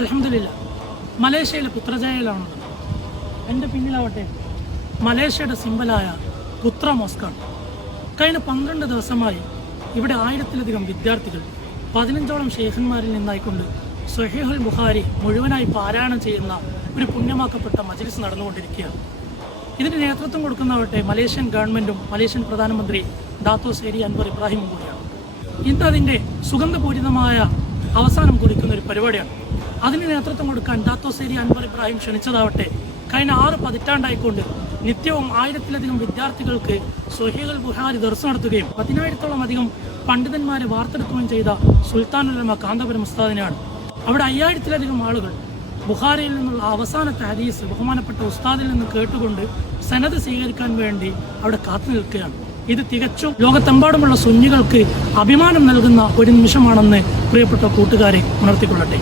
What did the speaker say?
അൽഹംദുലില്ലാ മലേഷ്യയിലെ പുത്രജയയിലാണുള്ളത്. എൻ്റെ പിന്നിലാവട്ടെ മലേഷ്യയുടെ സിംബലായ പുത്ര മോസ്കാണ്. കഴിഞ്ഞ 12 ദിവസമായി ഇവിടെ 1000-ലധികം വിദ്യാർത്ഥികൾ 15ഓളം ഷെയ്ഖന്മാരിൽ നിന്നായിക്കൊണ്ട് സ്വഹീഹുൽ ബുഖാരി മുഴുവനായി പാരായണം ചെയ്യുന്ന ഒരു പുണ്യമാക്കപ്പെട്ട മജ്ലിസ് നടന്നുകൊണ്ടിരിക്കുകയാണ്. ഇതിന് നേതൃത്വം കൊടുക്കുന്നവട്ടെ മലേഷ്യൻ ഗവൺമെൻറ്റും മലേഷ്യൻ പ്രധാനമന്ത്രി ഡാത്തോ സേരി അൻവർ ഇബ്രാഹിമും കൂടിയാണ്. ഇന്ന് അതിൻ്റെ സുഗന്ധപൂരിതമായ അവസാനം കുറിക്കുന്ന ഒരു പരിപാടിയാണ്. അതിന് നേതൃത്വം കൊടുക്കാൻ ഡാത്തോ സേരി അൻവർ ഇബ്രാഹിം ക്ഷണിച്ചതാവട്ടെ കഴിഞ്ഞ 6 പതിറ്റാണ്ടായിക്കൊണ്ട് നിത്യവും 1000-ലധികം വിദ്യാർത്ഥികൾക്ക് സ്വഹീഹുൽ ബുഖാരി ദർസ് നടത്തുകയും 10,000-ഓളം അധികം പണ്ഡിതന്മാരെ വാർത്തെടുക്കുകയും ചെയ്ത സുൽത്താനുൽ ഉലമ കാന്തപുരം ഉസ്താദിനെയാണ്. അവിടെ 5000-ലധികം ആളുകൾ ബുഖാരിയിൽ നിന്നുള്ള അവസാനത്തെ ഹദീസ് ബഹുമാനപ്പെട്ട ഉസ്താദിൽ നിന്ന് കേട്ടുകൊണ്ട് സനദ് സ്വീകരിക്കാൻ വേണ്ടി അവിടെ കാത്തു നിൽക്കുകയാണ്. ഇത് തികച്ചും ലോകത്തെമ്പാടുമുള്ള സുന്നികൾക്ക് അഭിമാനം നൽകുന്ന ഒരു നിമിഷമാണെന്ന് പ്രിയപ്പെട്ട കൂട്ടുകാരെ ഉണർത്തിക്കൊള്ളട്ടെ.